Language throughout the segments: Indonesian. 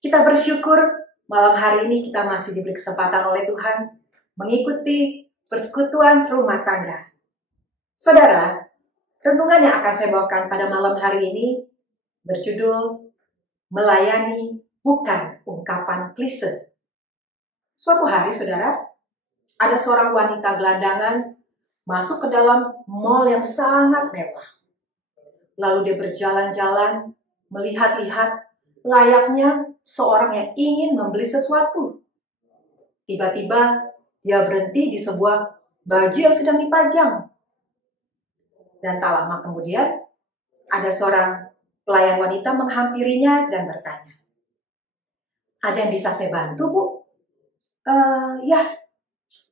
Kita bersyukur malam hari ini kita masih diberi kesempatan oleh Tuhan mengikuti persekutuan rumah tangga. Saudara, renungan yang akan saya bawakan pada malam hari ini berjudul Melayani Bukan Ungkapan Klise. Suatu hari, saudara, ada seorang wanita gelandangan masuk ke dalam mall yang sangat mewah. Lalu dia berjalan-jalan, melihat-lihat, layaknya seorang yang ingin membeli sesuatu. Tiba-tiba dia berhenti di sebuah baju yang sedang dipajang. Dan tak lama kemudian, ada seorang pelayan wanita menghampirinya dan bertanya, "Ada yang bisa saya bantu, Bu?" Ya,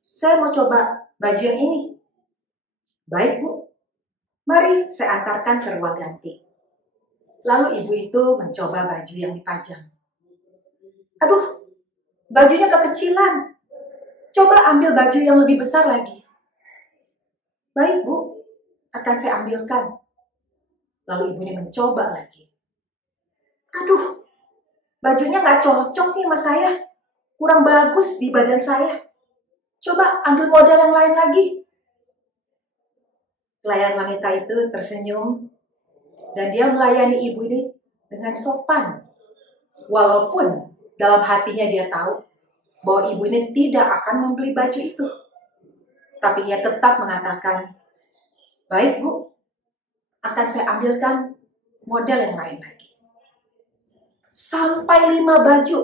saya mau coba baju yang ini." "Baik, Bu. Mari saya antarkan ke ruang ganti." Lalu ibu itu mencoba baju yang dipajang. "Aduh, bajunya kekecilan. Coba ambil baju yang lebih besar lagi." "Baik, Bu, akan saya ambilkan." Lalu ibu ini mencoba lagi. "Aduh, bajunya nggak cocok nih sama saya. Kurang bagus di badan saya. Coba ambil model yang lain lagi." Pelayan wanita itu tersenyum dan dia melayani ibu ini dengan sopan. Walaupun dalam hatinya dia tahu bahwa ibu ini tidak akan membeli baju itu. Tapi ia tetap mengatakan, "Baik, Bu, akan saya ambilkan model yang lain lagi." Sampai 5 baju.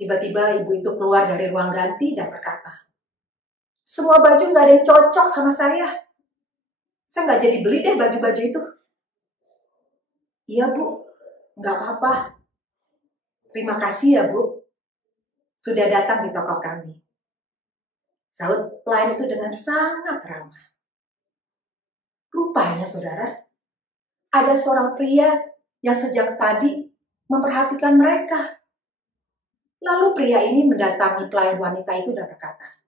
Tiba-tiba ibu itu keluar dari ruang ganti dan berkata, "Semua baju nggak ada yang cocok sama saya. Saya nggak jadi beli deh baju-baju itu." "Iya, Bu, nggak apa-apa. Terima kasih ya, Bu, sudah datang di toko kami," sahut pelayan itu dengan sangat ramah. Rupanya, saudara, ada seorang pria yang sejak tadi memperhatikan mereka. Lalu pria ini mendatangi pelayan wanita itu dan berkata,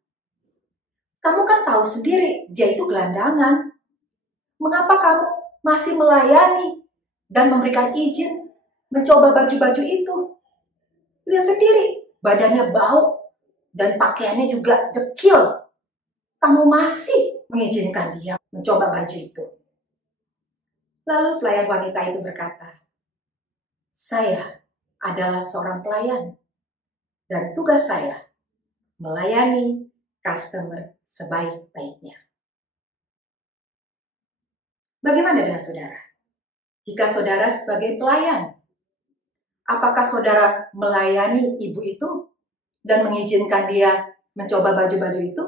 "Kamu kan tahu sendiri, dia itu gelandangan. Mengapa kamu masih melayani dan memberikan izin mencoba baju-baju itu? Lihat sendiri, badannya bau dan pakaiannya juga dekil. Kamu masih mengizinkan dia mencoba baju itu." Lalu pelayan wanita itu berkata, "Saya adalah seorang pelayan dan tugas saya melayani customer sebaik-baiknya." Bagaimana dengan saudara? Jika saudara sebagai pelayan, apakah saudara melayani ibu itu dan mengizinkan dia mencoba baju-baju itu?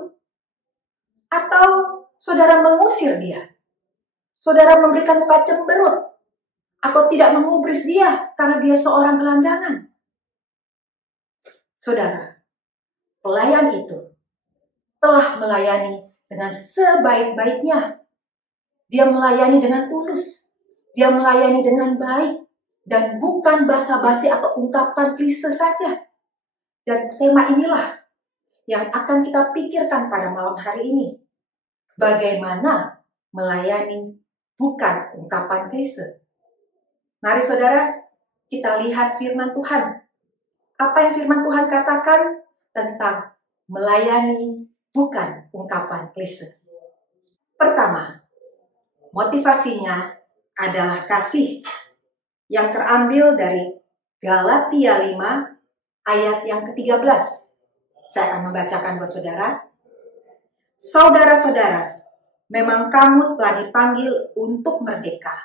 Atau saudara mengusir dia? Saudara memberikan muka cemberut atau tidak mengubris dia karena dia seorang gelandangan? Saudara, pelayan itu telah melayani dengan sebaik-baiknya. Dia melayani dengan tulus. Dia melayani dengan baik. Dan bukan basa-basi atau ungkapan klise saja. Dan tema inilah yang akan kita pikirkan pada malam hari ini. Bagaimana melayani bukan ungkapan klise. Mari saudara, kita lihat firman Tuhan. Apa yang firman Tuhan katakan tentang melayani bukan ungkapan klise. Pertama, motivasinya adalah kasih yang terambil dari Galatia 5 ayat yang ke-13. Saya akan membacakan buat saudara. "Saudara-saudara, memang kamu telah dipanggil untuk merdeka.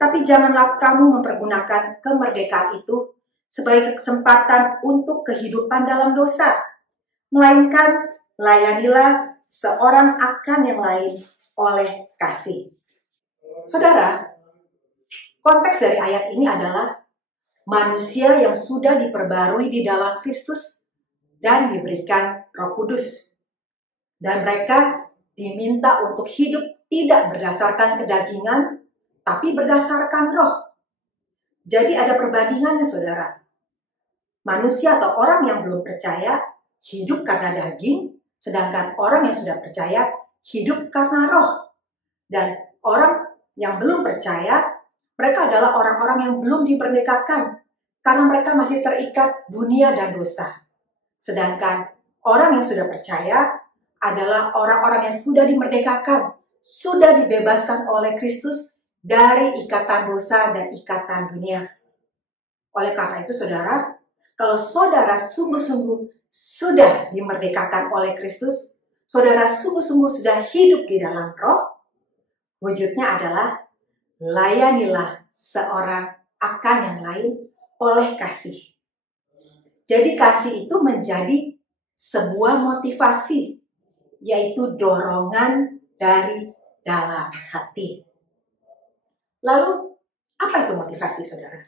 Tapi janganlah kamu mempergunakan kemerdekaan itu sebagai kesempatan untuk kehidupan dalam dosa. Melainkan layanilah seorang akan yang lain oleh kasih." Saudara, konteks dari ayat ini adalah manusia yang sudah diperbarui di dalam Kristus dan diberikan Roh Kudus. Dan mereka diminta untuk hidup tidak berdasarkan kedagingan, tapi berdasarkan roh. Jadi ada perbandingannya, saudara. Manusia atau orang yang belum percaya hidup karena daging, sedangkan orang yang sudah percaya hidup karena roh. Dan orang yang belum percaya, mereka adalah orang-orang yang belum dimerdekakan karena mereka masih terikat dunia dan dosa. Sedangkan orang yang sudah percaya adalah orang-orang yang sudah dimerdekakan, sudah dibebaskan oleh Kristus dari ikatan dosa dan ikatan dunia. Oleh karena itu, saudara, kalau saudara sungguh-sungguh sudah dimerdekakan oleh Kristus, saudara sungguh-sungguh sudah hidup di dalam Roh, wujudnya adalah layanilah seorang akan yang lain oleh kasih. Jadi kasih itu menjadi sebuah motivasi, yaitu dorongan dari dalam hati. Lalu, apa itu motivasi, saudara?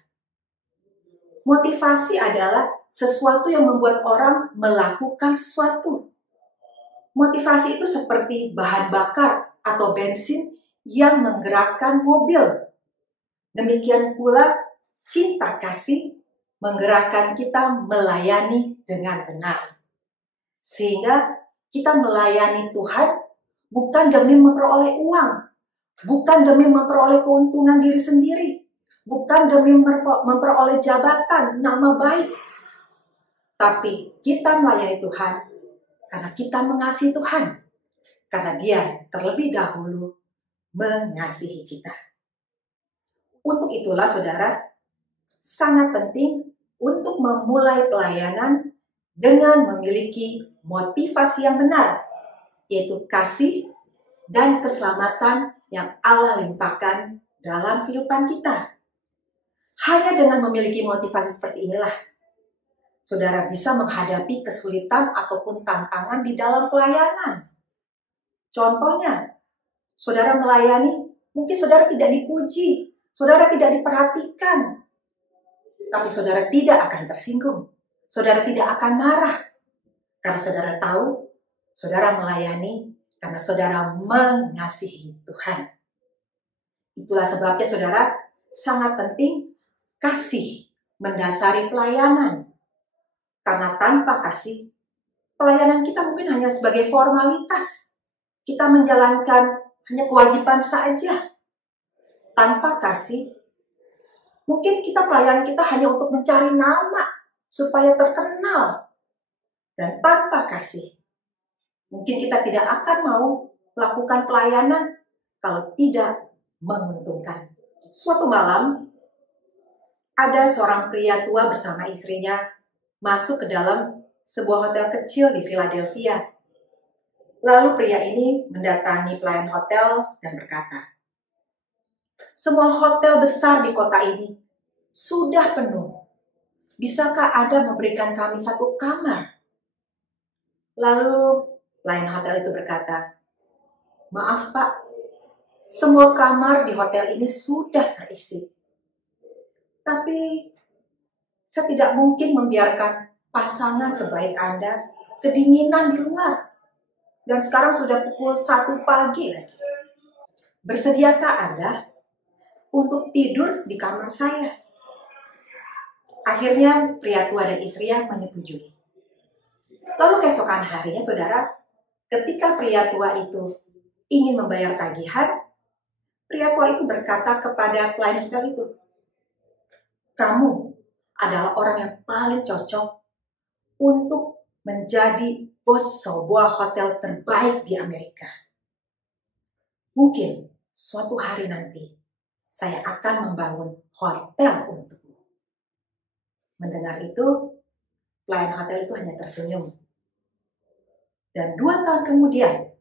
Motivasi adalah sesuatu yang membuat orang melakukan sesuatu. Motivasi itu seperti bahan bakar atau bensin yang menggerakkan mobil. Demikian pula cinta kasih menggerakkan kita melayani dengan benar. Sehingga kita melayani Tuhan bukan demi memperoleh uang, bukan demi memperoleh keuntungan diri sendiri, bukan demi memperoleh jabatan, nama baik. Tapi kita melayani Tuhan karena kita mengasihi Tuhan. Karena Dia terlebih dahulu mengasihi kita. Untuk itulah, saudara, sangat penting untuk memulai pelayanan dengan memiliki motivasi yang benar, yaitu kasih dan keselamatan yang Allah limpahkan dalam kehidupan kita. Hanya dengan memiliki motivasi seperti inilah, saudara bisa menghadapi kesulitan ataupun tantangan di dalam pelayanan. Contohnya, saudara melayani, mungkin saudara tidak dipuji, saudara tidak diperhatikan, tapi saudara tidak akan tersinggung, saudara tidak akan marah, karena saudara tahu, saudara melayani karena saudara mengasihi Tuhan. Itulah sebabnya, saudara, sangat penting kasih mendasari pelayanan. Karena tanpa kasih, pelayanan kita mungkin hanya sebagai formalitas. Kita menjalankan hanya kewajiban saja. Tanpa kasih, mungkin pelayanan kita hanya untuk mencari nama, supaya terkenal. Dan tanpa kasih, mungkin kita tidak akan mau melakukan pelayanan kalau tidak menguntungkan. Suatu malam, ada seorang pria tua bersama istrinya masuk ke dalam sebuah hotel kecil di Philadelphia. Lalu pria ini mendatangi pelayan hotel dan berkata, "Semua hotel besar di kota ini sudah penuh. Bisakah Anda memberikan kami satu kamar?" Lalu pelayan hotel itu berkata, "Maaf Pak, semua kamar di hotel ini sudah terisi. Tapi saya tidak mungkin membiarkan pasangan sebaik Anda kedinginan di luar. Dan sekarang sudah pukul 1 pagi lagi. Bersediakah Anda untuk tidur di kamar saya?" Akhirnya pria tua dan istrinya menyetujui. Lalu keesokan harinya, saudara, ketika pria tua itu ingin membayar tagihan, pria tua itu berkata kepada pelayan hotel itu, "Kamu adalah orang yang paling cocok untuk menjadi bos sebuah hotel terbaik di Amerika. Mungkin suatu hari nanti saya akan membangun hotel untukmu." Mendengar itu, pelayan hotel itu hanya tersenyum. Dan 2 tahun kemudian,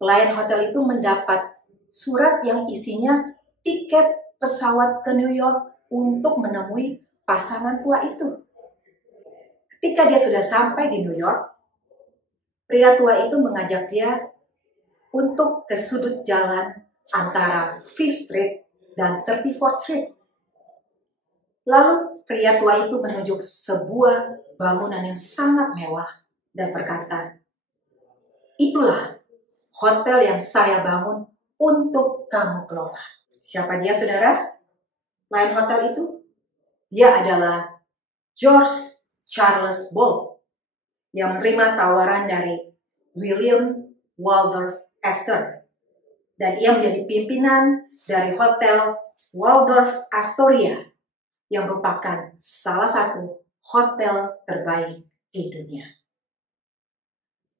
pelayan hotel itu mendapat surat yang isinya tiket pesawat ke New York untuk menemui pasangan tua itu. Ketika dia sudah sampai di New York, pria tua itu mengajak dia untuk ke sudut jalan antara 5th Street dan 34th Street. Lalu pria tua itu menunjuk sebuah bangunan yang sangat mewah dan berkata, "Itulah hotel yang saya bangun untuk kamu kelola." Siapa dia, saudara? Pelayan hotel itu? Dia adalah George Charles Bolt yang menerima tawaran dari William Waldorf Astor. Dan ia menjadi pimpinan dari Hotel Waldorf Astoria yang merupakan salah satu hotel terbaik di dunia.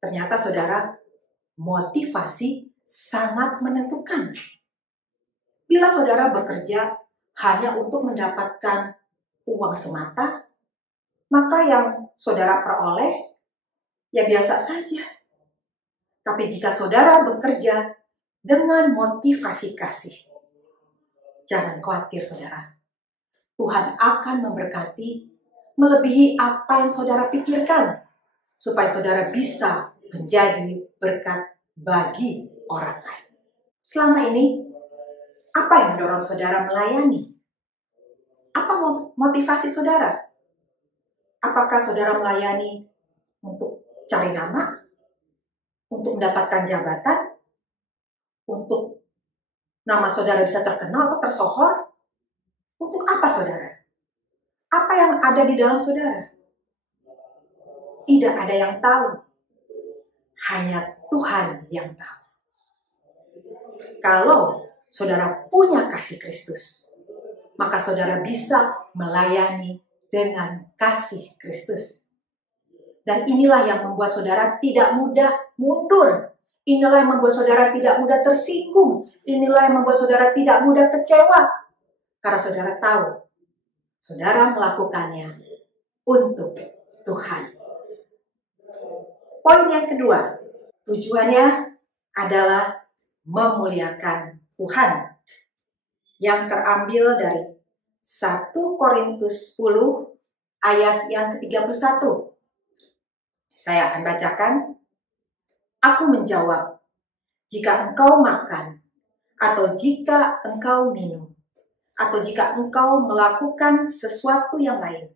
Ternyata saudara, motivasi sangat menentukan. Bila saudara bekerja hanya untuk mendapatkan uang semata, maka yang saudara peroleh ya biasa saja. Tapi jika saudara bekerja dengan motivasi kasih, jangan khawatir saudara. Tuhan akan memberkati melebihi apa yang saudara pikirkan, supaya saudara bisa menjadi berkat bagi orang lain. Selama ini, apa yang mendorong saudara melayani? Apa motivasi saudara? Apakah saudara melayani untuk cari nama? Untuk mendapatkan jabatan? Untuk nama saudara bisa terkenal atau tersohor? Untuk apa saudara? Apa yang ada di dalam saudara? Tidak ada yang tahu. Hanya Tuhan yang tahu. Kalau saudara punya kasih Kristus, maka saudara bisa melayani dengan kasih Kristus. Dan inilah yang membuat saudara tidak mudah mundur. Inilah yang membuat saudara tidak mudah tersinggung. Inilah yang membuat saudara tidak mudah kecewa. Karena saudara tahu, saudara melakukannya untuk Tuhan. Poin yang kedua, tujuannya adalah memuliakan Tuhan. Yang terambil dari 1 Korintus 10 ayat yang ke-31. Saya akan bacakan. Aku menjawab, jika engkau makan, atau jika engkau minum, atau jika engkau melakukan sesuatu yang lain,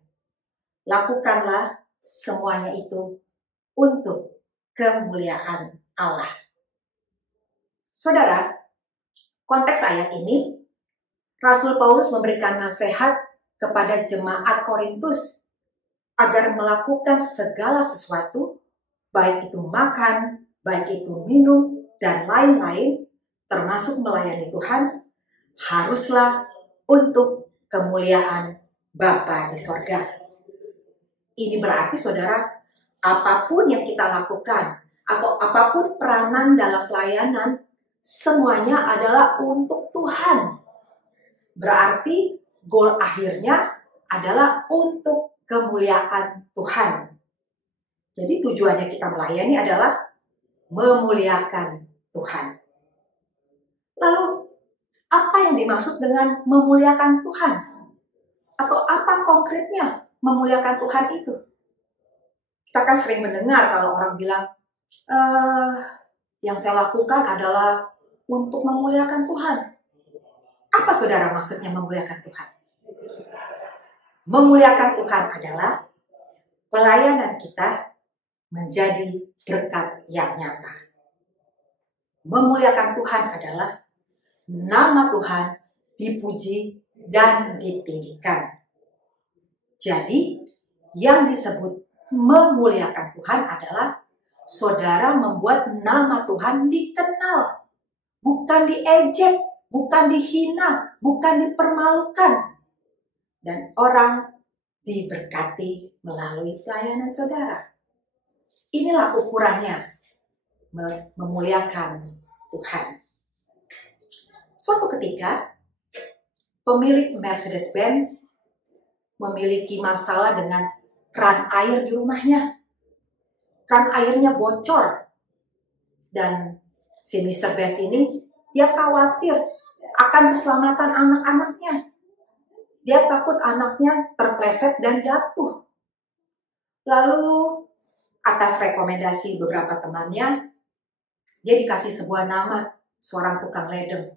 lakukanlah semuanya itu untuk kemuliaan Allah. Saudara, konteks ayat ini, Rasul Paulus memberikan nasihat kepada jemaat Korintus agar melakukan segala sesuatu, baik itu makan, baik itu minum, dan lain-lain, termasuk melayani Tuhan, haruslah untuk kemuliaan Bapa di sorga. Ini berarti saudara, apapun yang kita lakukan, atau apapun peranan dalam pelayanan, semuanya adalah untuk Tuhan. Berarti goal akhirnya adalah untuk kemuliaan Tuhan. Jadi tujuannya kita melayani adalah memuliakan Tuhan. Lalu, apa yang dimaksud dengan memuliakan Tuhan? Atau apa konkretnya memuliakan Tuhan itu? Kita kan sering mendengar kalau orang bilang, yang saya lakukan adalah untuk memuliakan Tuhan. Apa saudara maksudnya memuliakan Tuhan? Memuliakan Tuhan adalah pelayanan kita menjadi berkat yang nyata. Memuliakan Tuhan adalah nama Tuhan dipuji dan ditinggikan. Jadi, yang disebut memuliakan Tuhan adalah saudara membuat nama Tuhan dikenal. Bukan diejek, bukan dihina, bukan dipermalukan. Dan orang diberkati melalui pelayanan saudara. Inilah ukurannya memuliakan Tuhan. Suatu ketika, pemilik Mercedes-Benz memiliki masalah dengan keran air di rumahnya. Keran airnya bocor. Dan si Mr. Benz ini, dia khawatir akan keselamatan anak-anaknya. Dia takut anaknya terpleset dan jatuh. Lalu, atas rekomendasi beberapa temannya, dia dikasih sebuah nama, seorang tukang ledeng.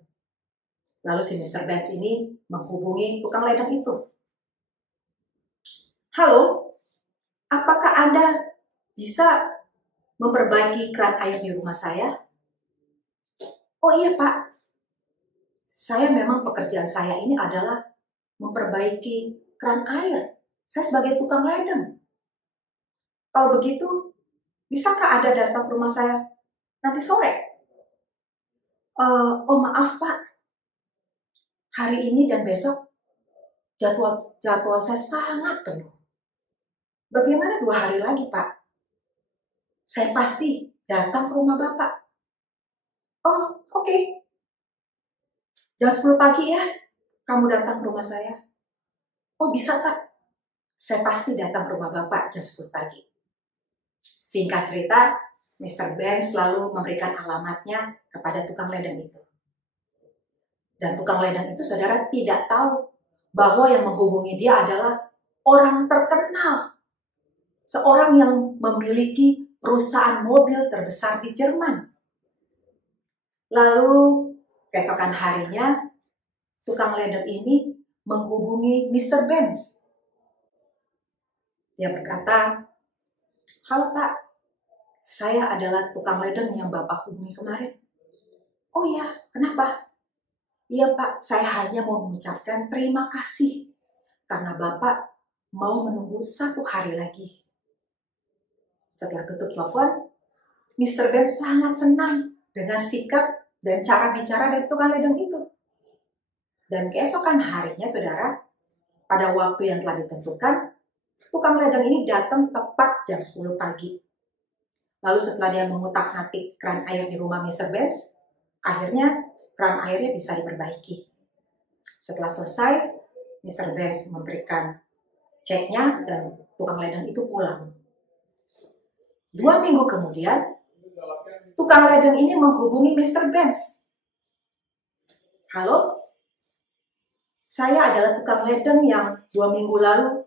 Lalu si Mr. Benz ini menghubungi tukang ledeng itu. Halo, apakah Anda bisa memperbaiki keran air di rumah saya? Oh iya Pak, saya memang pekerjaan saya ini adalah memperbaiki keran air. Saya sebagai tukang ledeng. Kalau begitu, bisakah Anda datang ke rumah saya nanti sore? Oh maaf Pak, hari ini dan besok Jadwal saya sangat penuh. Bagaimana 2 hari lagi, Pak? Saya pasti datang ke rumah Bapak. Oh, oke. Jam 10 pagi ya, kamu datang ke rumah saya. Oh, bisa, Pak. Saya pasti datang ke rumah Bapak jam 10 pagi. Singkat cerita, Mr. Ben selalu memberikan alamatnya kepada tukang ledeng itu. Dan tukang ledeng itu, saudara, tidak tahu bahwa yang menghubungi dia adalah orang terkenal. Seorang yang memiliki perusahaan mobil terbesar di Jerman. Lalu keesokan harinya, tukang ledeng ini menghubungi Mr. Benz. Dia berkata, "Halo Pak, saya adalah tukang ledeng yang Bapak hubungi kemarin." "Oh ya, kenapa?" "Iya Pak, saya hanya mau mengucapkan terima kasih karena Bapak mau menunggu 1 hari lagi." Setelah tutup telepon, Mr. Ben sangat senang dengan sikap dan cara bicara dari tukang ledeng itu. Dan keesokan harinya, saudara, pada waktu yang telah ditentukan, tukang ledeng ini datang tepat jam 10 pagi. Lalu setelah dia mengutak-ngatik keran air di rumah Mr. Benz, akhirnya keran airnya bisa diperbaiki. Setelah selesai, Mr. Benz memberikan ceknya dan tukang ledeng itu pulang. 2 minggu kemudian, tukang ledeng ini menghubungi Mr. Benz. "Halo, saya adalah tukang ledeng yang 2 minggu lalu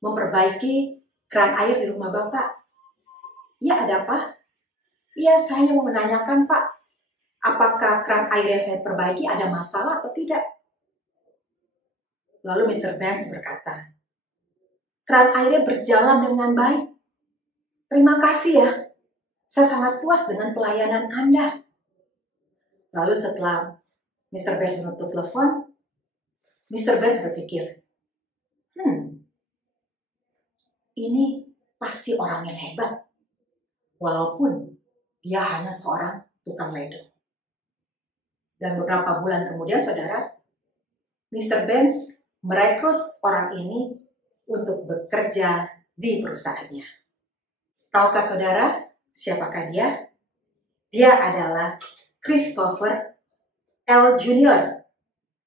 memperbaiki keran air di rumah Bapak." "Ya, ada apa?" "Iya, saya mau menanyakan Pak, apakah keran air yang saya perbaiki ada masalah atau tidak?" Lalu Mr. Benz berkata, "Keran airnya berjalan dengan baik. Terima kasih ya, saya sangat puas dengan pelayanan Anda." Lalu setelah Mr. Benz menutup telepon, Mr. Benz berpikir, ini pasti orang yang hebat, walaupun dia hanya seorang tukang ledeng. Dan beberapa bulan kemudian, saudara, Mr. Benz merekrut orang ini untuk bekerja di perusahaannya. Tahukah saudara, siapakah dia? Dia adalah Christopher L. Jr.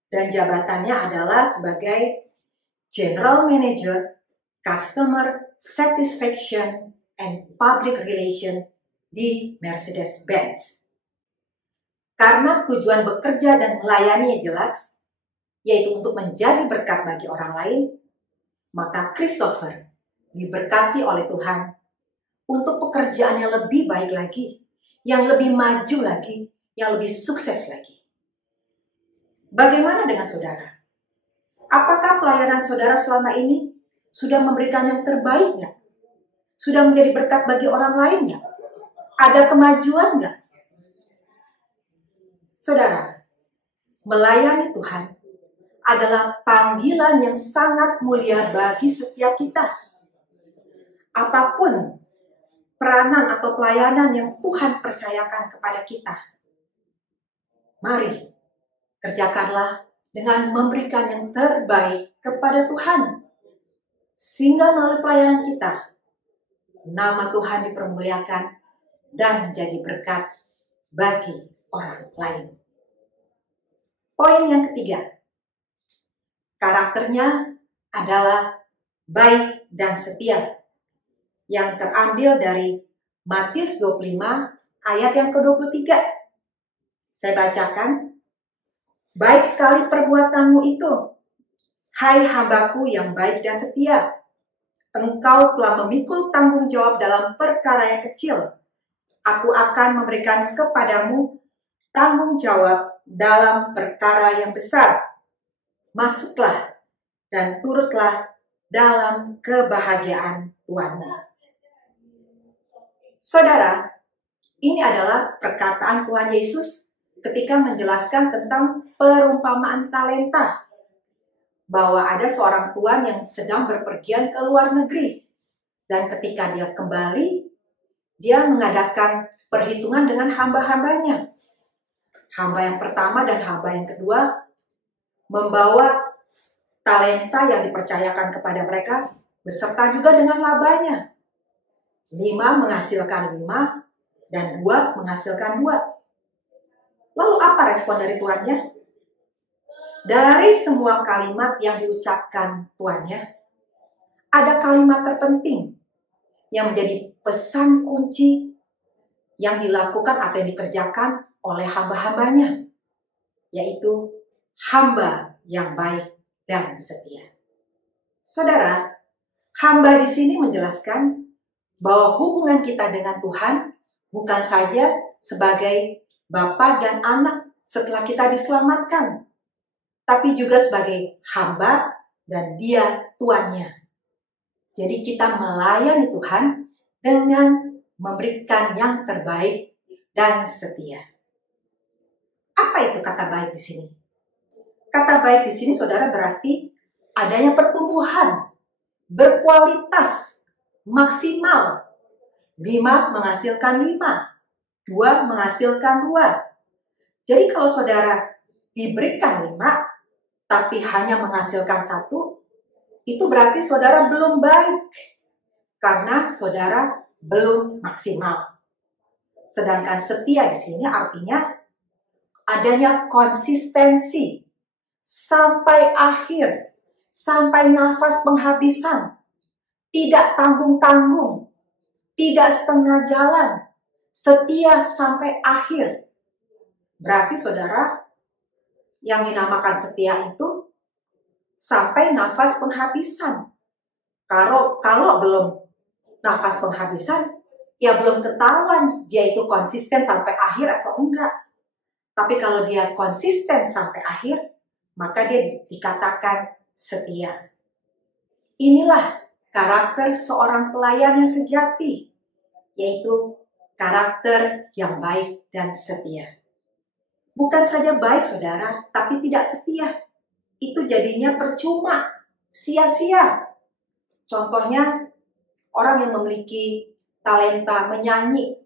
Dan jabatannya adalah sebagai General Manager Customer Satisfaction and Public Relation di Mercedes-Benz. Karena tujuan bekerja dan melayani jelas, yaitu untuk menjadi berkat bagi orang lain, maka Christopher diberkati oleh Tuhan untuk pekerjaan yang lebih baik lagi, yang lebih maju lagi, yang lebih sukses lagi. Bagaimana dengan saudara? Apakah pelayanan saudara selama ini sudah memberikan yang terbaiknya? Sudah menjadi berkat bagi orang lainnya? Ada kemajuan nggak? Saudara, melayani Tuhan adalah panggilan yang sangat mulia bagi setiap kita. Apapun peranan atau pelayanan yang Tuhan percayakan kepada kita, mari kerjakanlah dengan memberikan yang terbaik kepada Tuhan. Sehingga melalui pelayanan kita, nama Tuhan dipermuliakan dan menjadi berkat bagi orang lain. Poin yang ketiga, karakternya adalah baik dan setia, yang terambil dari Matius 25 ayat yang ke-23. Saya bacakan. "Baik sekali perbuatanmu itu, hai hambaku yang baik dan setia. Engkau telah memikul tanggung jawab dalam perkara yang kecil. Aku akan memberikan kepadamu tanggung jawab dalam perkara yang besar. Masuklah dan turutlah dalam kebahagiaan Tuhanmu." Saudara, ini adalah perkataan Tuhan Yesus ketika menjelaskan tentang perumpamaan talenta. Bahwa ada seorang tuan yang sedang berpergian ke luar negeri. Dan ketika dia kembali, dia mengadakan perhitungan dengan hamba-hambanya. Hamba yang pertama dan hamba yang kedua membawa talenta yang dipercayakan kepada mereka beserta juga dengan labanya. 5 menghasilkan 5 dan 2 menghasilkan 2. Lalu apa respon dari tuannya? Dari semua kalimat yang diucapkan tuannya, ada kalimat terpenting yang menjadi pesan kunci yang dilakukan atau yang dikerjakan oleh hamba-hambanya, yaitu hamba yang baik dan setia. Saudara, hamba di sini menjelaskan bahwa hubungan kita dengan Tuhan bukan saja sebagai bapa dan anak setelah kita diselamatkan, tapi juga sebagai hamba dan Dia tuannya. Jadi kita melayani Tuhan dengan memberikan yang terbaik dan setia. Apa itu kata baik di sini? Kata baik di sini, saudara, berarti adanya pertumbuhan, berkualitas, maksimal. 5 menghasilkan 5, 2 menghasilkan 2. Jadi kalau saudara diberikan 5, tapi hanya menghasilkan 1, itu berarti saudara belum baik, karena saudara belum maksimal. Sedangkan setia di sini artinya adanya konsistensi sampai akhir, sampai nafas penghabisan, tidak tanggung-tanggung, tidak setengah jalan, setia sampai akhir. Berarti saudara, yang dinamakan setia itu sampai nafas penghabisan. Kalau belum nafas penghabisan, ya belum ketahuan dia itu konsisten sampai akhir atau enggak. Tapi kalau dia konsisten sampai akhir, maka dia dikatakan setia. Inilah karakter seorang pelayan yang sejati, yaitu karakter yang baik dan setia. Bukan saja baik, saudara, tapi tidak setia. Itu jadinya percuma, sia-sia. Contohnya, orang yang memiliki talenta menyanyi,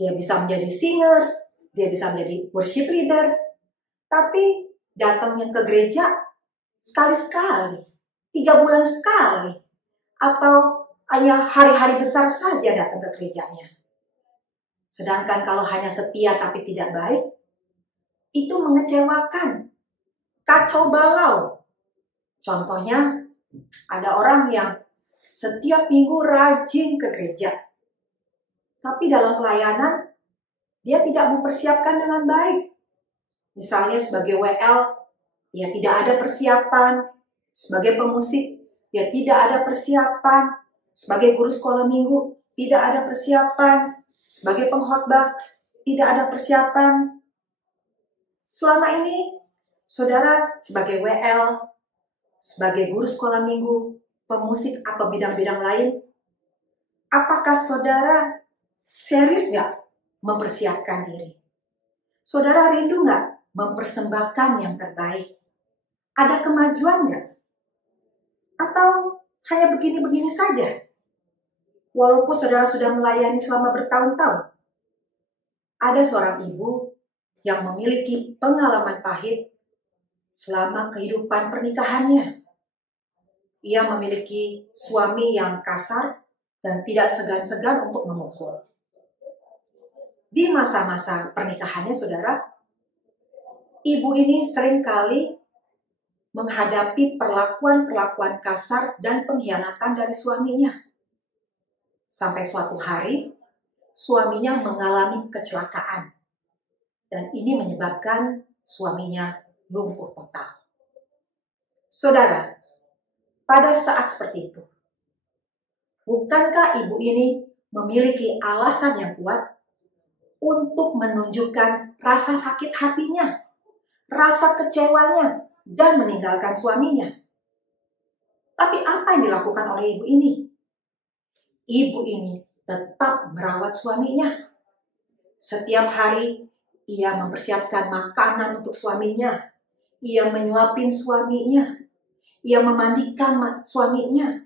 dia bisa menjadi singers, dia bisa menjadi worship leader, tapi datangnya ke gereja sekali-sekali, 3 bulan sekali, atau hanya hari-hari besar saja datang ke gerejanya. Sedangkan kalau hanya setia tapi tidak baik, itu mengecewakan, kacau balau. Contohnya, ada orang yang setiap minggu rajin ke gereja, tapi dalam pelayanan, dia tidak mempersiapkan dengan baik. Misalnya sebagai WL, dia tidak ada persiapan. Sebagai pemusik, dia tidak ada persiapan. Sebagai guru sekolah minggu, tidak ada persiapan. Sebagai pengkhotbah, tidak ada persiapan. Selama ini, saudara sebagai WL, sebagai guru sekolah minggu, pemusik atau bidang-bidang lain, apakah saudara serius nggak mempersiapkan diri? Saudara rindu nggak mempersembahkan yang terbaik? Ada kemajuan nggak? Atau hanya begini-begini saja? Walaupun saudara sudah melayani selama bertahun-tahun. Ada seorang ibu yang memiliki pengalaman pahit selama kehidupan pernikahannya. Ia memiliki suami yang kasar dan tidak segan-segan untuk memukul. Di masa-masa pernikahannya, saudara, ibu ini seringkali menghadapi perlakuan-perlakuan kasar dan pengkhianatan dari suaminya. Sampai suatu hari, suaminya mengalami kecelakaan. Dan ini menyebabkan suaminya lumpuh total. Saudara, pada saat seperti itu, bukankah ibu ini memiliki alasan yang kuat untuk menunjukkan rasa sakit hatinya, rasa kecewanya, dan meninggalkan suaminya? Tapi apa yang dilakukan oleh ibu ini? Ibu ini tetap merawat suaminya. Setiap hari ia mempersiapkan makanan untuk suaminya. Ia menyuapin suaminya. Ia memandikan suaminya.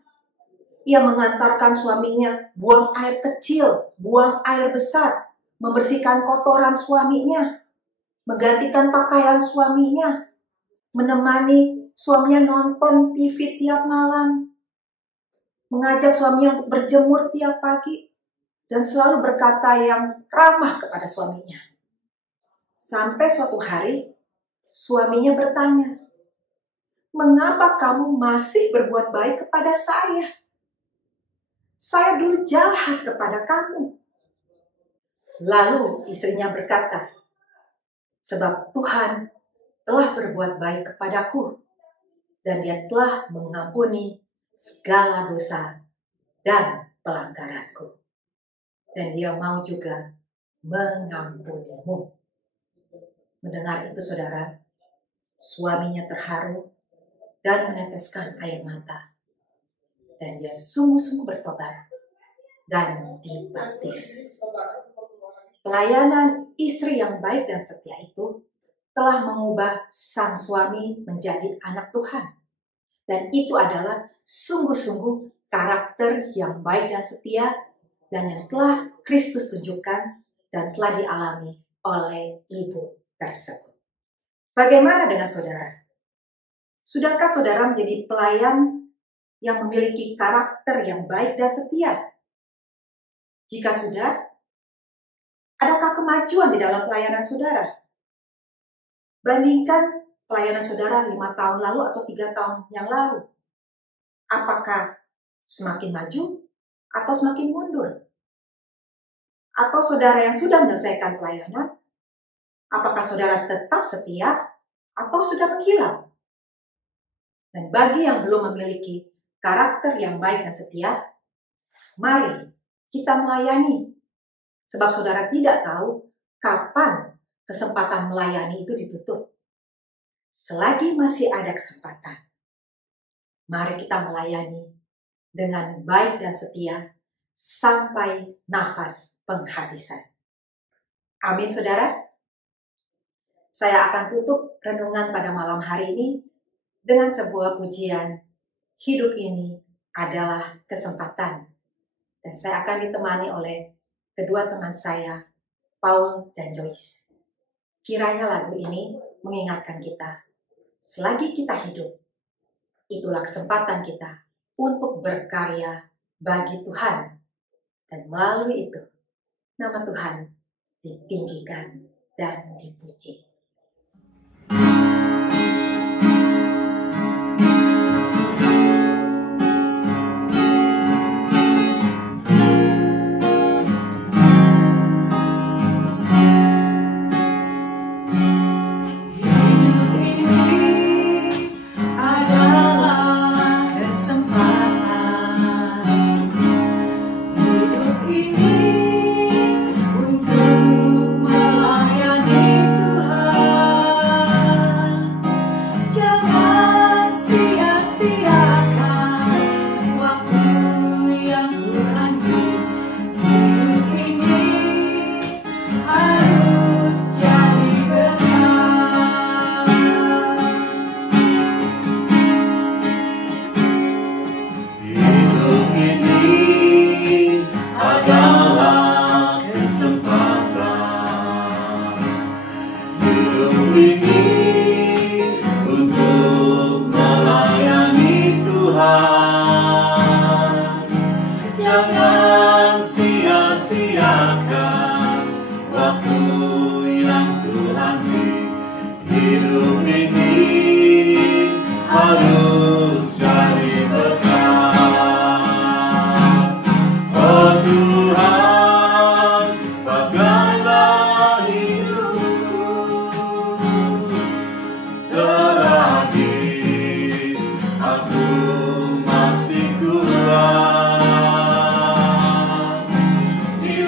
Ia mengantarkan suaminya buang air kecil, buang air besar, membersihkan kotoran suaminya, menggantikan pakaian suaminya, menemani suaminya nonton TV tiap malam, mengajak suaminya untuk berjemur tiap pagi, dan selalu berkata yang ramah kepada suaminya. Sampai suatu hari, suaminya bertanya, "Mengapa kamu masih berbuat baik kepada saya? Saya dulu jahat kepada kamu." Lalu istrinya berkata, "Sebab Tuhan telah berbuat baik kepadaku, dan Dia telah mengampuni segala dosa dan pelanggaranku. Dan Dia mau juga mengampunimu." Mendengar itu, saudara, suaminya terharu dan meneteskan air mata. Dan dia sungguh-sungguh bertobat dan dibaptis. Pelayanan istri yang baik dan setia itu telah mengubah sang suami menjadi anak Tuhan. Dan itu adalah sungguh-sungguh karakter yang baik dan setia, dan yang telah Kristus tunjukkan dan telah dialami oleh ibu tersebut. Bagaimana dengan saudara? Sudahkah saudara menjadi pelayan yang memiliki karakter yang baik dan setia? Jika sudah, adakah kemajuan di dalam pelayanan saudara? Bandingkan pelayanan saudara 5 tahun lalu atau 3 tahun yang lalu. Apakah semakin maju atau semakin mundur? Atau saudara yang sudah menyelesaikan pelayanan, apakah saudara tetap setia atau sudah menghilang? Dan bagi yang belum memiliki karakter yang baik dan setia, mari kita melayani. Sebab saudara tidak tahu kapan kesempatan melayani itu ditutup. Selagi masih ada kesempatan, mari kita melayani dengan baik dan setia sampai nafas penghabisan. Amin, saudara. Saya akan tutup renungan pada malam hari ini dengan sebuah pujian, "Hidup ini adalah kesempatan." Dan saya akan ditemani oleh kedua teman saya, Paul dan Joyce. Kiranya lagu ini mengingatkan kita, selagi kita hidup, itulah kesempatan kita untuk berkarya bagi Tuhan. Dan melalui itu, nama Tuhan ditinggikan dan dipuji.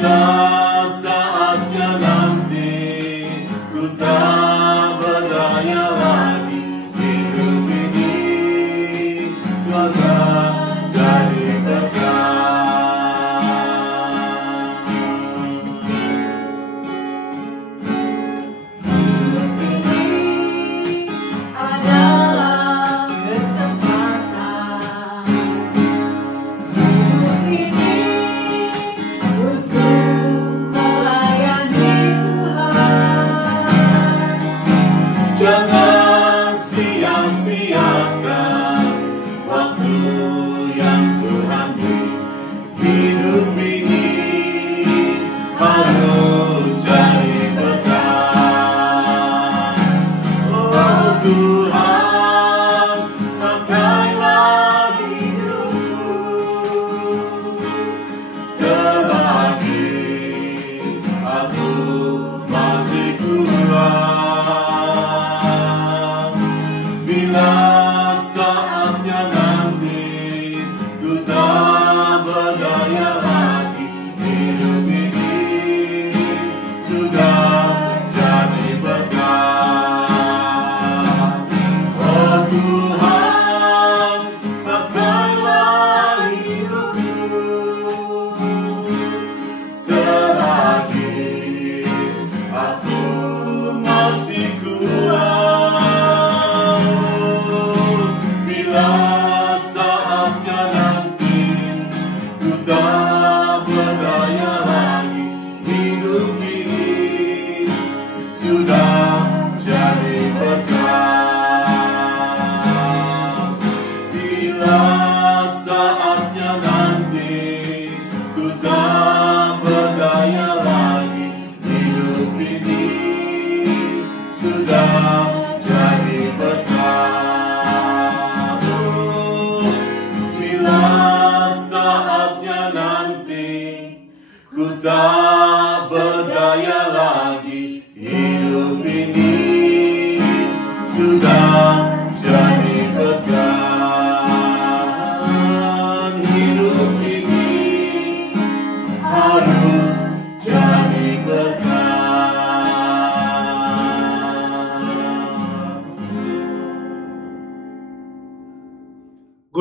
Bila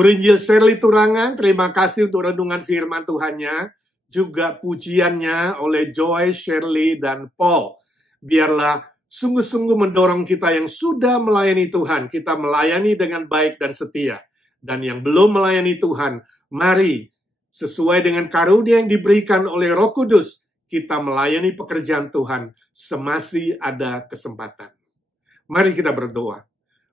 Guru Injil Shirley Turangan, terima kasih untuk renungan firman Tuhannya, juga pujiannya oleh Joy, Shirley, dan Paul. Biarlah sungguh-sungguh mendorong kita yang sudah melayani Tuhan, kita melayani dengan baik dan setia. Dan yang belum melayani Tuhan, mari sesuai dengan karunia yang diberikan oleh Roh Kudus, kita melayani pekerjaan Tuhan semasih ada kesempatan. Mari kita berdoa.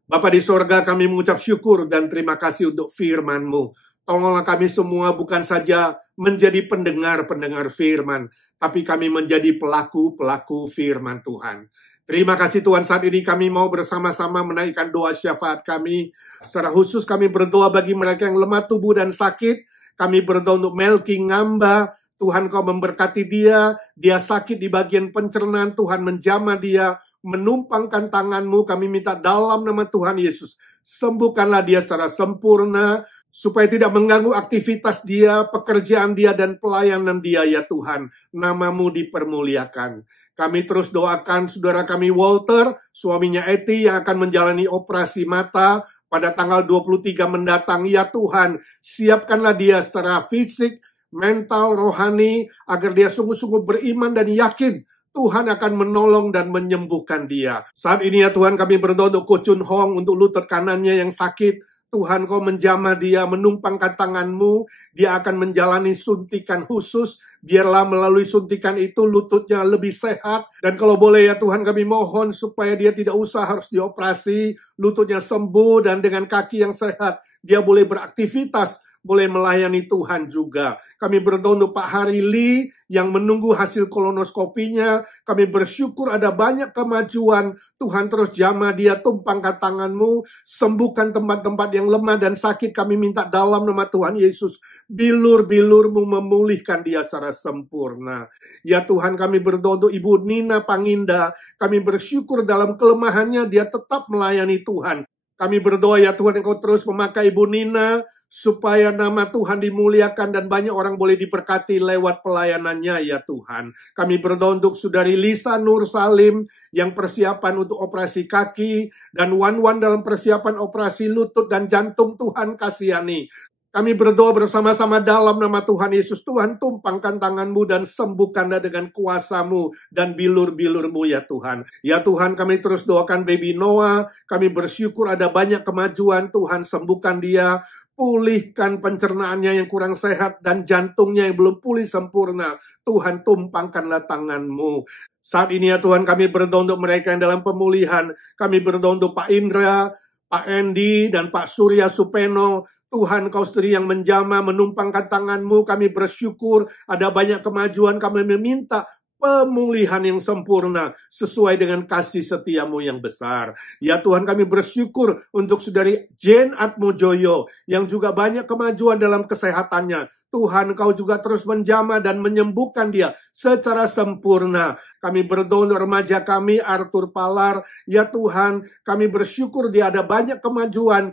Bapa di sorga, kami mengucap syukur dan terima kasih untuk firman-Mu. Tolonglah kami semua bukan saja menjadi pendengar-pendengar firman, tapi kami menjadi pelaku-pelaku firman Tuhan. Terima kasih Tuhan, saat ini kami mau bersama-sama menaikkan doa syafaat kami. Secara khusus kami berdoa bagi mereka yang lemah tubuh dan sakit. Kami berdoa untuk Melki Ngamba. Tuhan Kau memberkati dia sakit di bagian pencernaan, Tuhan menjamah dia, menumpangkan tangan-Mu, kami minta dalam nama Tuhan Yesus, sembuhkanlah dia secara sempurna, supaya tidak mengganggu aktivitas dia, pekerjaan dia, dan pelayanan dia, ya Tuhan. Nama-Mu dipermuliakan. Kami terus doakan saudara kami Walter, suaminya Eti yang akan menjalani operasi mata pada tanggal 23 mendatang. Ya Tuhan, siapkanlah dia secara fisik, mental, rohani, agar dia sungguh-sungguh beriman dan yakin Tuhan akan menolong dan menyembuhkan dia. Saat ini ya Tuhan, kami berdoa untuk Ko Chun Hong, untuk lutut kanannya yang sakit. Tuhan Kau menjamah dia, menumpangkan tangan-Mu, dia akan menjalani suntikan khusus, biarlah melalui suntikan itu lututnya lebih sehat, dan kalau boleh ya Tuhan kami mohon supaya dia tidak usah harus dioperasi, lututnya sembuh dan dengan kaki yang sehat, dia boleh beraktivitas, boleh melayani Tuhan juga. Kami berdoa untuk Pak Hari Lee yang menunggu hasil kolonoskopinya. Kami bersyukur ada banyak kemajuan. Tuhan terus jamah dia, tumpangkan tangan-Mu, sembuhkan tempat-tempat yang lemah dan sakit. Kami minta dalam nama Tuhan Yesus, bilur-bilur-Mu memulihkan dia secara sempurna. Ya Tuhan, kami berdoa untuk Ibu Nina Panginda. Kami bersyukur dalam kelemahannya dia tetap melayani Tuhan. Kami berdoa ya Tuhan, Engkau terus memakai Ibu Nina, supaya nama Tuhan dimuliakan dan banyak orang boleh diberkati lewat pelayanannya ya Tuhan. Kami berdoa untuk Saudari Lisa Nur Salim yang persiapan untuk operasi kaki, dan Wan dalam persiapan operasi lutut dan jantung. Tuhan kasihani. Kami berdoa bersama-sama dalam nama Tuhan Yesus. Tuhan, tumpangkan tangan-Mu dan sembuhkanlah dengan kuasa-Mu dan bilur-bilur-Mu ya Tuhan. Ya Tuhan, kami terus doakan baby Noah. Kami bersyukur ada banyak kemajuan. Tuhan, sembuhkan dia. Pulihkan pencernaannya yang kurang sehat dan jantungnya yang belum pulih sempurna. Tuhan, tumpangkanlah tangan-Mu. Saat ini ya Tuhan, kami berdoa untuk mereka yang dalam pemulihan. Kami berdoa untuk Pak Indra, Pak Endi, dan Pak Surya Supeno. Tuhan, Kau sendiri yang menjamah, menumpangkan tangan-Mu. Kami bersyukur ada banyak kemajuan. Kami meminta pemulihan yang sempurna sesuai dengan kasih setia-Mu yang besar. Ya Tuhan, kami bersyukur untuk Saudari Jane Atmojoyo yang juga banyak kemajuan dalam kesehatannya. Tuhan, Kau juga terus menjamah dan menyembuhkan dia secara sempurna. Kami berdoa untuk remaja kami Arthur Palar. Ya Tuhan, kami bersyukur dia ada banyak kemajuan.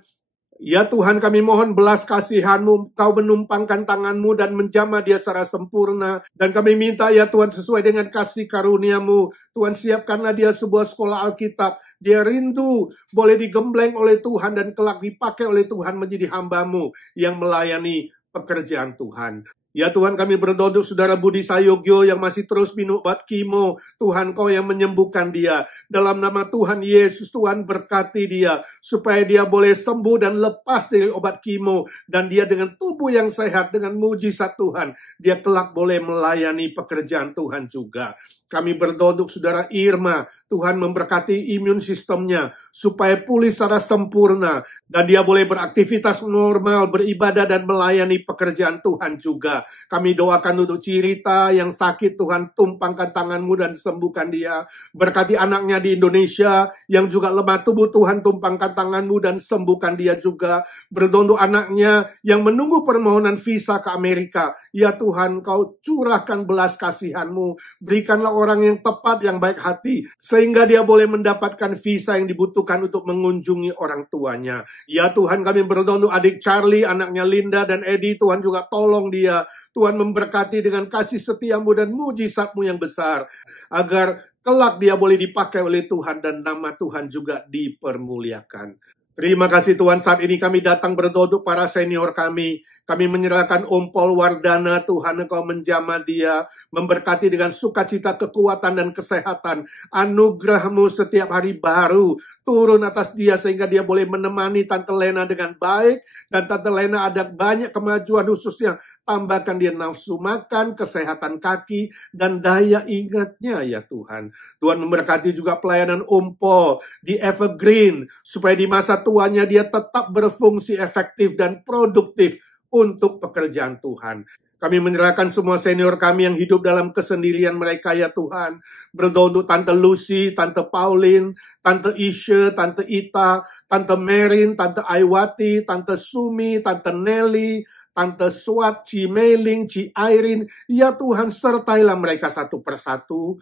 Ya Tuhan, kami mohon belas kasihan-Mu, Kau menumpangkan tangan-Mu dan menjamah dia secara sempurna. Dan kami minta ya Tuhan, sesuai dengan kasih karunia-Mu, Tuhan siapkanlah dia sebuah sekolah Alkitab. Dia rindu boleh digembleng oleh Tuhan dan kelak dipakai oleh Tuhan menjadi hamba-Mu yang melayani pekerjaan Tuhan. Ya Tuhan, kami berdoa untuk Saudara Budi Sayogyo yang masih terus minum obat kimo. Tuhan, Kau yang menyembuhkan dia. Dalam nama Tuhan Yesus, Tuhan berkati dia, supaya dia boleh sembuh dan lepas dari obat kimo. Dan dia dengan tubuh yang sehat, dengan mujizat Tuhan, dia kelak boleh melayani pekerjaan Tuhan juga. Kami berdoa untuk Saudara Irma, Tuhan memberkati imun sistemnya, supaya pulih secara sempurna, dan dia boleh beraktivitas normal, beribadah dan melayani pekerjaan Tuhan juga. Kami doakan untuk Cirita yang sakit, Tuhan tumpangkan tangan-Mu dan sembuhkan dia. Berkati anaknya di Indonesia yang juga lemah tubuh, Tuhan tumpangkan tangan-Mu dan sembuhkan dia juga. Berdoa untuk anaknya yang menunggu permohonan visa ke Amerika. Ya Tuhan, Kau curahkan belas kasihan-Mu, berikanlah orang yang tepat, yang baik hati, sehingga dia boleh mendapatkan visa yang dibutuhkan untuk mengunjungi orang tuanya. Ya Tuhan, kami berdoa untuk adik Charlie, anaknya Linda dan Eddie. Tuhan juga tolong dia. Tuhan memberkati dengan kasih setia-Mu dan mujizat-Mu yang besar, agar kelak dia boleh dipakai oleh Tuhan dan nama Tuhan juga dipermuliakan. Terima kasih Tuhan, saat ini kami datang berdoa untuk para senior kami. Kami menyerahkan Om Paul Wardana, Tuhan Engkau menjamah dia, memberkati dengan sukacita, kekuatan, dan kesehatan. Anugerah-Mu setiap hari baru turun atas dia, sehingga dia boleh menemani Tante Lena dengan baik, dan Tante Lena ada banyak kemajuan khususnya. Tambahkan dia nafsu makan, kesehatan kaki, dan daya ingatnya ya Tuhan. Tuhan memberkati juga pelayanan Om Paul di Evergreen, supaya di masa tuanya dia tetap berfungsi efektif dan produktif untuk pekerjaan Tuhan. Kami menyerahkan semua senior kami yang hidup dalam kesendirian mereka ya Tuhan. Berdoa untuk Tante Lucy, Tante Pauline, Tante Isha, Tante Ita, Tante Merin, Tante Aiwati, Tante Sumi, Tante Nelly, Tante Swat, Cimeling, Ci Airin. Ya Tuhan, sertailah mereka satu persatu.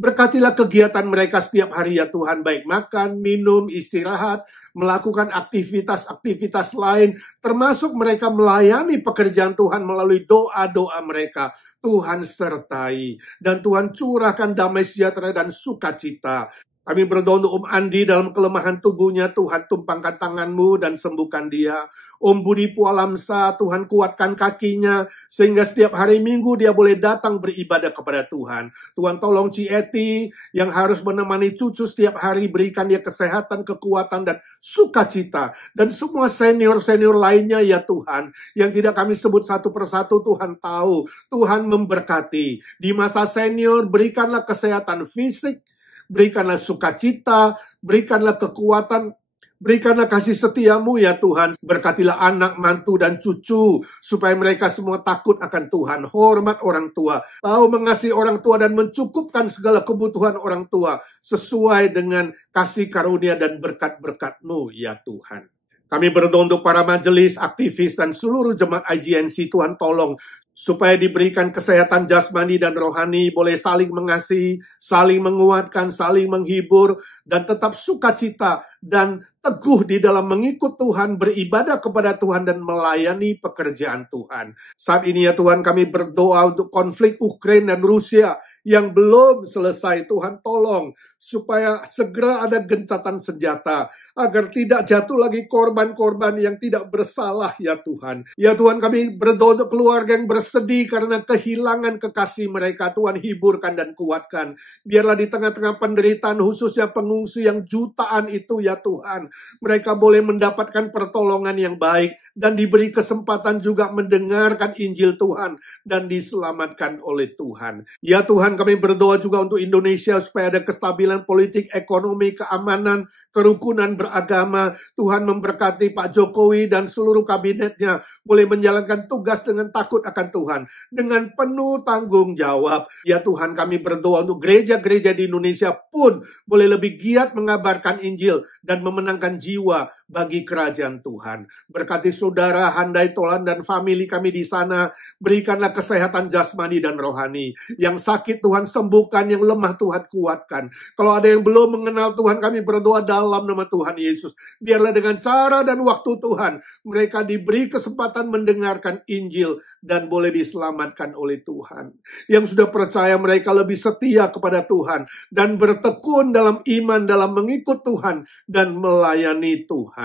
Berkatilah kegiatan mereka setiap hari ya Tuhan, baik makan, minum, istirahat, melakukan aktivitas-aktivitas lain, termasuk mereka melayani pekerjaan Tuhan melalui doa-doa mereka. Tuhan sertai, dan Tuhan curahkan damai sejahtera dan sukacita. Kami berdoa untuk Om Andi dalam kelemahan tubuhnya, Tuhan tumpangkan tangan-Mu dan sembuhkan dia. Om Budi Pualamsa, Tuhan kuatkan kakinya, sehingga setiap hari Minggu dia boleh datang beribadah kepada Tuhan. Tuhan tolong Ci Eti yang harus menemani cucu setiap hari, berikan dia kesehatan, kekuatan, dan sukacita. Dan semua senior-senior lainnya ya Tuhan, yang tidak kami sebut satu persatu, Tuhan tahu. Tuhan memberkati. Di masa senior, berikanlah kesehatan fisik, berikanlah sukacita, berikanlah kekuatan, berikanlah kasih setia-Mu ya Tuhan. Berkatilah anak, mantu, dan cucu, supaya mereka semua takut akan Tuhan, hormat orang tua, tahu mengasihi orang tua, dan mencukupkan segala kebutuhan orang tua, sesuai dengan kasih karunia dan berkat-berkat-Mu ya Tuhan. Kami berdoa untuk para majelis, aktivis, dan seluruh jemaat IGNC, Tuhan tolong, supaya diberikan kesehatan jasmani dan rohani, boleh saling mengasihi, saling menguatkan, saling menghibur, dan tetap sukacita dan teguh di dalam mengikut Tuhan, beribadah kepada Tuhan, dan melayani pekerjaan Tuhan. Saat ini ya Tuhan, kami berdoa untuk konflik Ukraina dan Rusia yang belum selesai. Tuhan tolong supaya segera ada gencatan senjata, agar tidak jatuh lagi korban-korban yang tidak bersalah ya Tuhan. Ya Tuhan, kami berdoa untuk keluarga yang bersedih karena kehilangan kekasih mereka. Tuhan hiburkan dan kuatkan. Biarlah di tengah-tengah penderitaan, khususnya pengungsi yang jutaan itu ya Tuhan, mereka boleh mendapatkan pertolongan yang baik dan diberi kesempatan juga mendengarkan Injil Tuhan dan diselamatkan oleh Tuhan. Ya Tuhan, kami berdoa juga untuk Indonesia supaya ada kestabilan politik, ekonomi, keamanan, kerukunan beragama. Tuhan memberkati Pak Jokowi dan seluruh kabinetnya boleh menjalankan tugas dengan takut akan Tuhan, dengan penuh tanggung jawab. Ya Tuhan, kami berdoa untuk gereja-gereja di Indonesia pun boleh lebih giat mengabarkan Injil dan memenangkan jiwa bagi kerajaan Tuhan. Berkati saudara Handai Tolan dan famili kami di sana. Berikanlah kesehatan jasmani dan rohani. Yang sakit Tuhan sembuhkan, yang lemah Tuhan kuatkan. Kalau ada yang belum mengenal Tuhan, kami berdoa dalam nama Tuhan Yesus. Biarlah dengan cara dan waktu Tuhan, mereka diberi kesempatan mendengarkan Injil dan boleh diselamatkan oleh Tuhan. Yang sudah percaya, mereka lebih setia kepada Tuhan dan bertekun dalam iman, dalam mengikut Tuhan dan melayani Tuhan.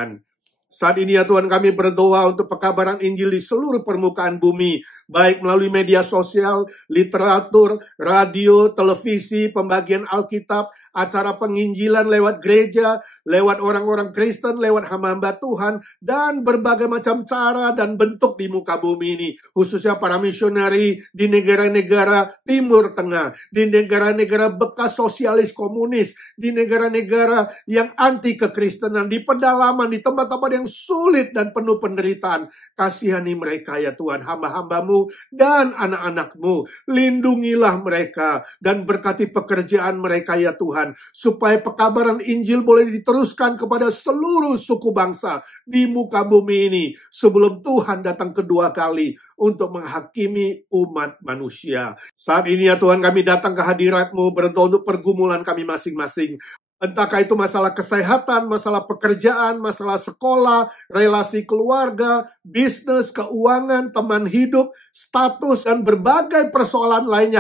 Saat ini ya Tuhan, kami berdoa untuk pekabaran Injil di seluruh permukaan bumi, baik melalui media sosial, literatur, radio, televisi, pembagian Alkitab, acara penginjilan lewat gereja, lewat orang-orang Kristen, lewat hamba-hamba Tuhan, dan berbagai macam cara dan bentuk di muka bumi ini, khususnya para misionari di negara-negara Timur Tengah, di negara-negara bekas sosialis komunis, di negara-negara yang anti kekristenan, di pedalaman, di tempat-tempat yang sulit dan penuh penderitaan. Kasihani mereka ya Tuhan, hamba-hamba-Mu dan anak-anak-Mu. Lindungilah mereka dan berkati pekerjaan mereka ya Tuhan, supaya pekabaran Injil boleh diteruskan kepada seluruh suku bangsa di muka bumi ini sebelum Tuhan datang kedua kali untuk menghakimi umat manusia. Saat ini ya Tuhan, kami datang ke hadirat-Mu berdoa untuk pergumulan kami masing-masing. Entahkah itu masalah kesehatan, masalah pekerjaan, masalah sekolah, relasi keluarga, bisnis, keuangan, teman hidup, status, dan berbagai persoalan lainnya.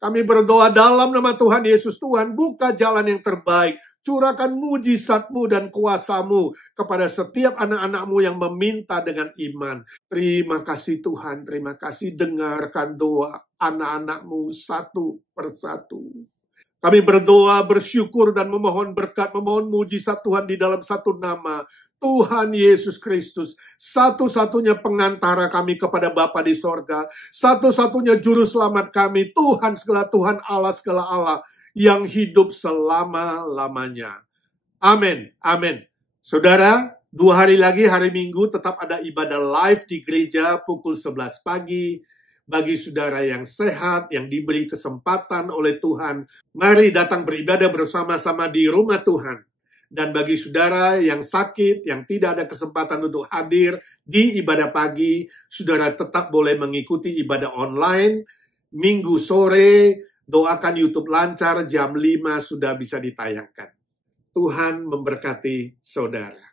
Kami berdoa dalam nama Tuhan Yesus. Tuhan, buka jalan yang terbaik. Curahkan mujizat-Mu dan kuasa-Mu kepada setiap anak-anak-Mu yang meminta dengan iman. Terima kasih Tuhan, terima kasih. Dengarkan doa anak-anak-Mu satu persatu. Kami berdoa, bersyukur, dan memohon berkat, memohon mujizat Tuhan di dalam satu nama, Tuhan Yesus Kristus, satu-satunya pengantara kami kepada Bapa di sorga, satu-satunya juru selamat kami, Tuhan segala Tuhan, Allah segala Allah, yang hidup selama-lamanya. Amin, amin. Saudara, 2 hari lagi, hari Minggu, tetap ada ibadah live di gereja pukul 11 pagi. Bagi saudara yang sehat, yang diberi kesempatan oleh Tuhan, mari datang beribadah bersama-sama di rumah Tuhan. Dan bagi saudara yang sakit, yang tidak ada kesempatan untuk hadir di ibadah pagi, saudara tetap boleh mengikuti ibadah online. Minggu sore, doakan YouTube lancar, jam 5 sudah bisa ditayangkan. Tuhan memberkati saudara.